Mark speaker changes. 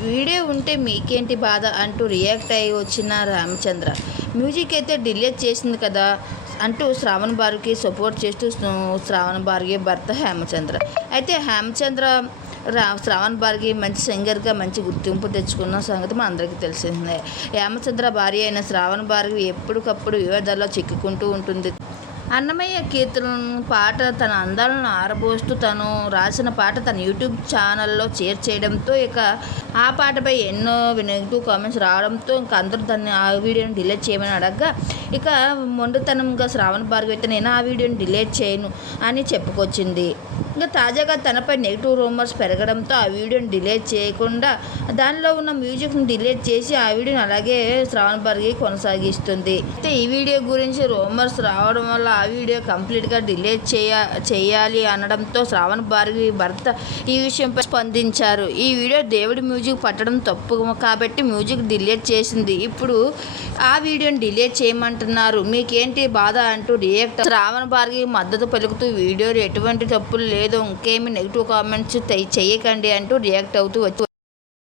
Speaker 1: Video ఉంటే మీకేంటి బాధ అంటూ రియాక్ట్ అయ్యి వచ్చిన రామచంద్ర. మ్యూజిక్ అయితే డిలీట్ చేసింది కదా అంటూ శ్రావణ్ బారుకి సపోర్ట్ చేస్తూ శ్రావణ్ బార్గి భర్త హేమచంద్ర. అయితే హేమచంద్ర రా శ్రావణ్ భార్గి మంచి సింగర్గా మంచి గుర్తింపు తెచ్చుకున్న సంగతి మన అందరికీ తెలిసిందే. హేమచంద్ర భార్య అయిన శ్రావణ్ బార్గి ఎప్పటికప్పుడు వివాదాల్లో చిక్కుకుంటూ ఉంటుంది. అన్నమయ్య కీర్తన పాట తన అందాలను ఆరబోస్తూ తను రాసిన పాట తన యూట్యూబ్ ఛానల్లో షేర్ చేయడంతో ఇక ఆ పాటపై ఎన్నో నెగిటివ్ కామెంట్స్ రావడంతో ఇంకా అందరూ దాన్ని ఆ వీడియోని డిలీట్ చేయమని అడగగా ఇక మొండుతనంగా శ్రావణ భార్గవి అయితే నేను ఆ వీడియోని డిలీట్ చేయను అని చెప్పుకొచ్చింది. ఇంకా తాజాగా తనపై నెగిటివ్ రూమర్స్ పెరగడంతో ఆ వీడియోని డిలీట్ చేయకుండా దానిలో ఉన్న మ్యూజిక్ని డిలీట్ చేసి ఆ వీడియోని అలాగే శ్రావణ భార్గవి కొనసాగిస్తుంది. అయితే ఈ వీడియో గురించి రూమర్స్ రావడం వల్ల ఆ వీడియో కంప్లీట్గా డిలీట్ చేయ చేయాలి అనడంతో శ్రావణ్ భార్గవి భర్త ఈ విషయంపై స్పందించారు. ఈ వీడియో దేవుడి మ్యూజిక్ పట్టడం తప్పు కాబట్టి మ్యూజిక్ డిలీట్ చేసింది. ఇప్పుడు ఆ వీడియోని డిలీట్ చేయమంటున్నారు. మీకేంటి బాధ అంటూ రియాక్ట్ శ్రావణ భార్గవి మద్దతు పలుకుతూ వీడియోలో ఎటువంటి తప్పులు లేదు ఇంకేమి నెగిటివ్ కామెంట్స్ చేయకండి అంటూ రియాక్ట్ అవుతూ వచ్చి